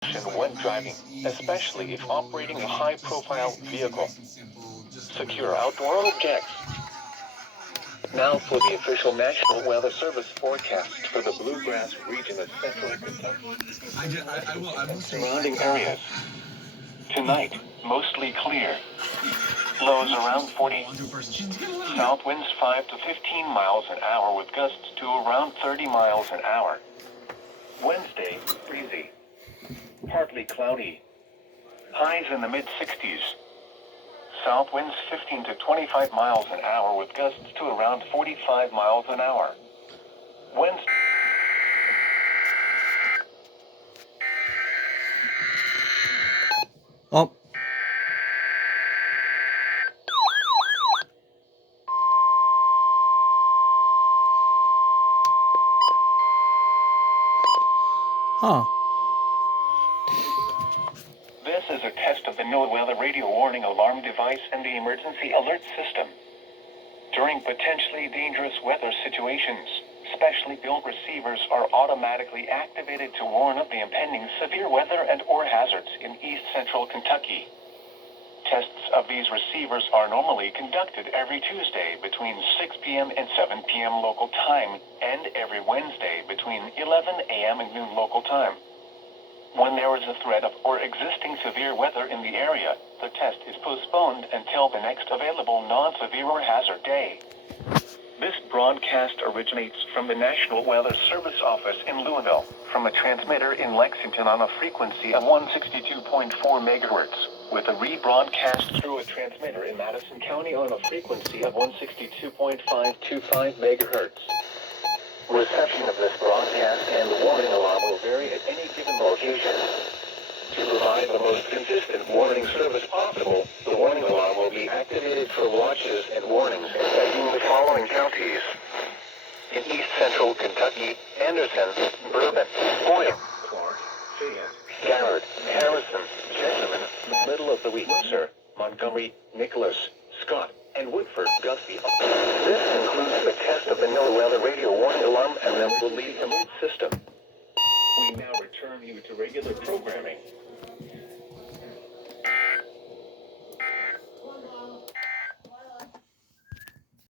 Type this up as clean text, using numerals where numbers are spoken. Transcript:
when driving, especially if operating a high-profile vehicle. Secure outdoor objects. Now for the official National Weather Service forecast for the Bluegrass region of central Kentucky and surrounding areas. Tonight, mostly clear. Lows around 40. South winds 5 to 15 miles an hour with gusts to around 30 miles an hour. Wednesday, breezy. Partly cloudy. Highs in the mid-60s. South winds 15 to 25 miles an hour with gusts to around 45 miles an hour. Wednesday. Oh. Huh. This is a test of the NOAA radio warning alarm device and the emergency alert system. During potentially dangerous weather situations, specially built receivers are automatically activated to warn of the impending severe weather and/or hazards in east central Kentucky. Tests of these receivers are normally conducted every Tuesday between 6 p.m. and 7 p.m. local time, and every Wednesday between 11 a.m. and noon local time. When there is a threat of or existing severe weather in the area, the test is postponed until the next available non-severe or hazard day. This broadcast originates from the National Weather Service office in Louisville, from a transmitter in Lexington on a frequency of 162.4 megahertz, with a rebroadcast through a transmitter in Madison County on a frequency of 162.525 megahertz. Reception of this broadcast and the warning alarm will vary at any given location. To provide the most consistent warning service possible, the warning alarm will be activated for watches and warnings affecting the following counties. In east central Kentucky, Anderson, Bourbon, Boyle, Clark, Fayette, Garrett, Harrison, Jessamine, middle of the Windsor, Montgomery, Nicholas, Scott, and Woodford, Gusty. This includes the test of the NOAA radio warning alarm and the lead alert system. We now return you to regular programming.